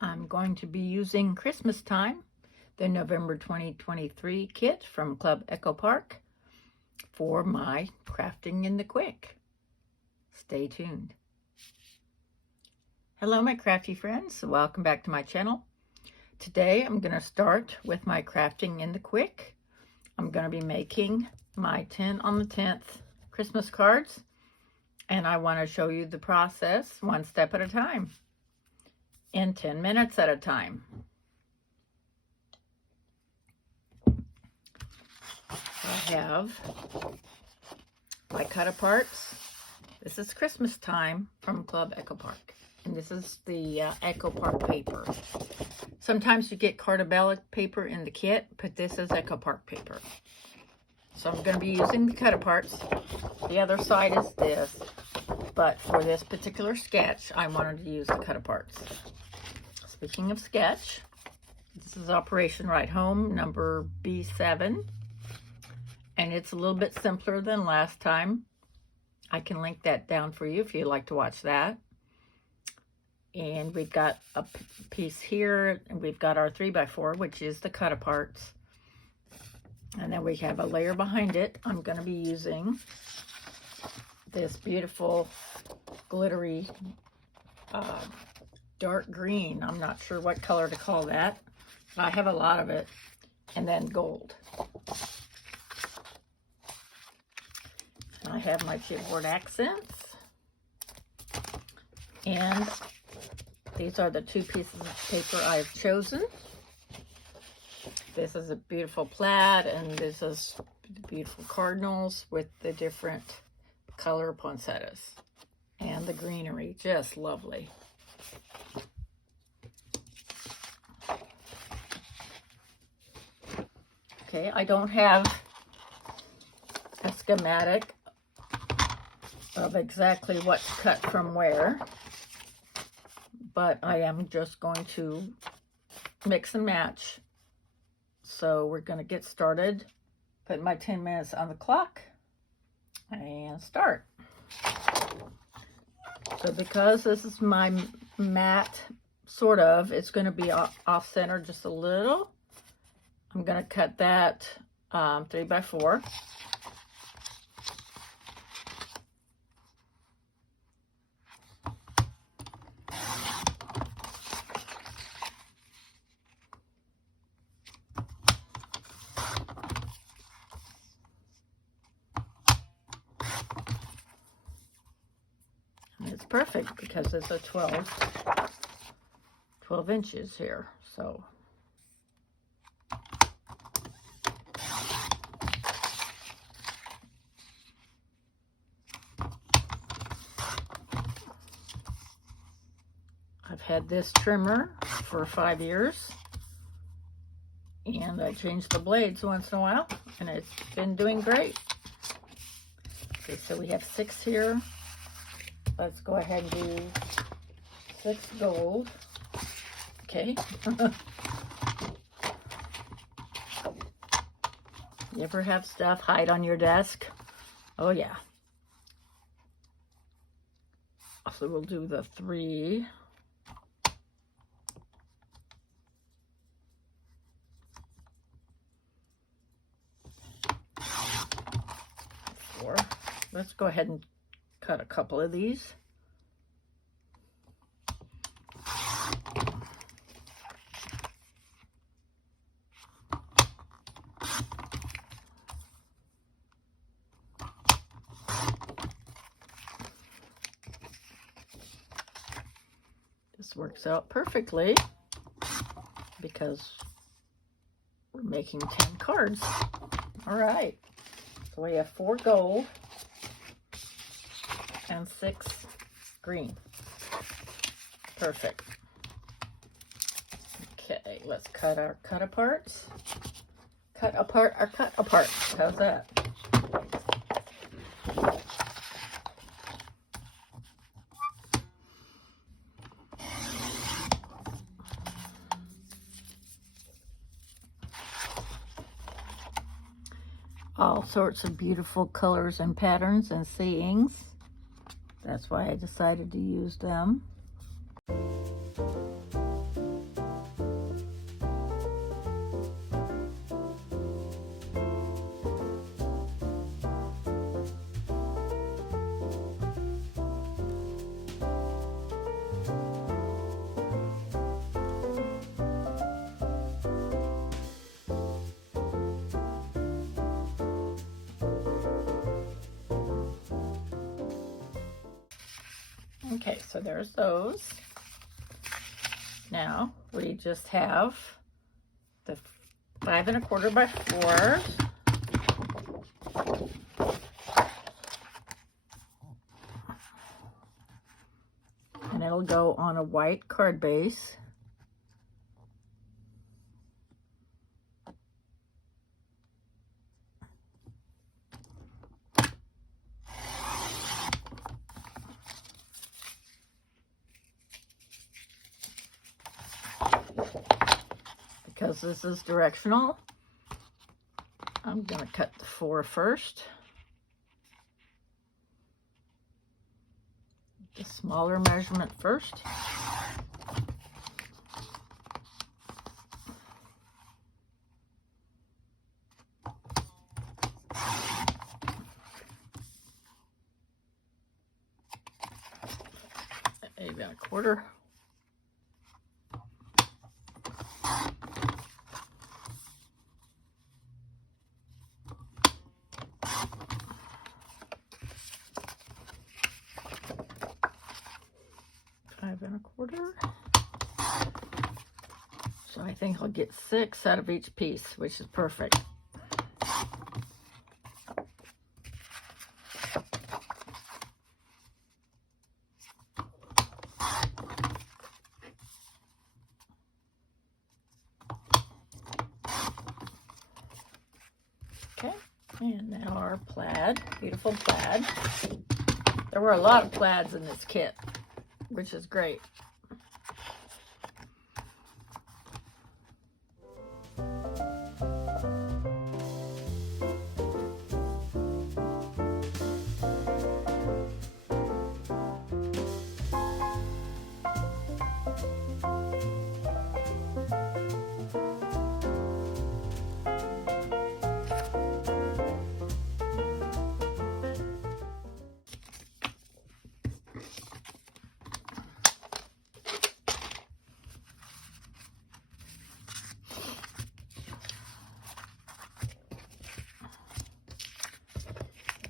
I'm going to be using Christmas Time, the November 2023 kit from Club Echo Park, for my crafting in the quick. Stay tuned. Hello my crafty friends, welcome back to my channel. Today I'm going to start with my crafting in the quick. I'm going to be making my 10 on the 10th Christmas cards, and I want to show you the process one step at a time in 10 minutes at a time. I have my cut-aparts. This is Christmas Time from Club Echo Park, and this is the Echo Park paper. Sometimes you get cardabella paper in the kit, but this is Echo Park paper. So I'm going to be using the cut-aparts. The other side is this, but for this particular sketch, I wanted to use the cut-aparts. Speaking of sketch, this is Operation Ride Home number B7, and it's a little bit simpler than last time. I can link that down for you if you'd like to watch that. And we've got a piece here, and we've got our 3x4, which is the cut-aparts. And then we have a layer behind it. I'm going to be using this beautiful glittery dark green. I'm not sure what color to call that. I have a lot of it. And then gold. I have my chipboard accents. And these are the two pieces of paper I've chosen. This is a beautiful plaid, and this is beautiful cardinals with the different color poinsettias. And the greenery, just lovely. Okay, I don't have a schematic of exactly what to cut from where, but I am just going to mix and match. So we're going to get started, put my 10 minutes on the clock, and start. So because this is my matte, sort of, it's going to be off-center just a little. I'm going to cut that 3x4. And it's perfect because it's a 12 inches here, so. I've had this trimmer for 5 years, and I change the blades once in a while, and it's been doing great. Okay, so we have 6 here. Let's go ahead and do 6 gold. Okay. You ever have stuff hide on your desk? Oh yeah. So we'll do the 3. 4. Let's go ahead and cut a couple of these. This works out perfectly because we're making 10 cards. All right. So we have 4 gold and 6 green. Perfect. Okay, let's cut our cut-aparts. Cut apart our cut-aparts. How's that? All sorts of beautiful colors and patterns and sayings. That's why I decided to use them. Okay, so there's those. Now we just have the 5 1/4 by 4. And it'll go on a white card base. Because this is directional, I'm going to cut the 4 first. The smaller measurement first. Maybe 1/4. Five 1/4. So I think I'll get 6 out of each piece, which is perfect. Okay, and now our plaid, beautiful plaid. There were a lot of plaids in this kit, which is great.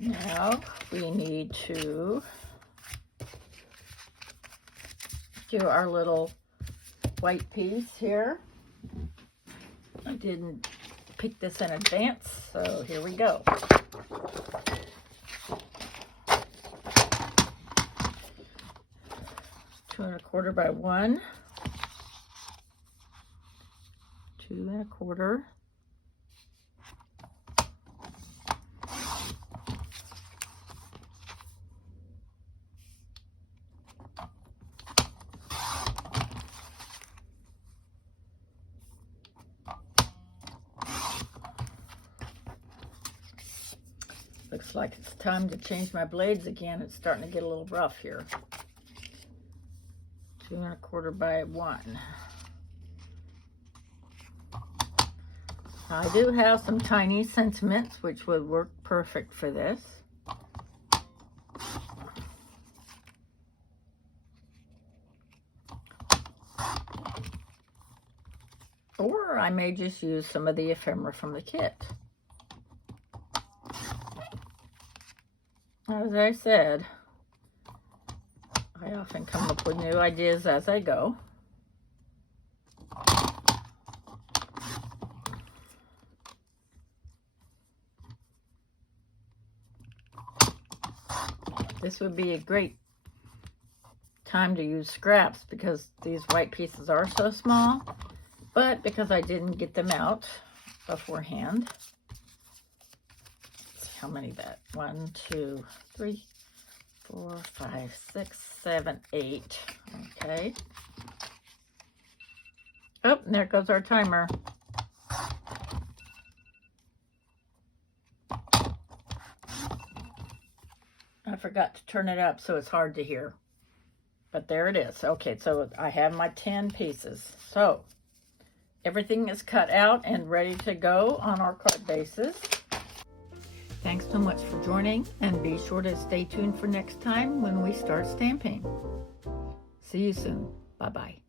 Now we need to do our little white piece here. I didn't pick this in advance, so here we go. Two 1/4 by 1. 2 1/4. Looks like it's time to change my blades again. It's starting to get a little rough here. 2 1/4 by 1. I do have some tiny sentiments which would work perfect for this. Or I may just use some of the ephemera from the kit. As I said, I often come up with new ideas as I go. This would be a great time to use scraps because these white pieces are so small, but because I didn't get them out beforehand. Let's see how many that 1, 2, 3, 4, 5, 6, 7, 8. Okay. Oh, and there goes our timer. I forgot to turn it up so it's hard to hear. But there it is. Okay, so I have my 10 pieces. So everything is cut out and ready to go on our card bases. Thanks so much for joining, and be sure to stay tuned for next time when we start stamping. See you soon. Bye-bye.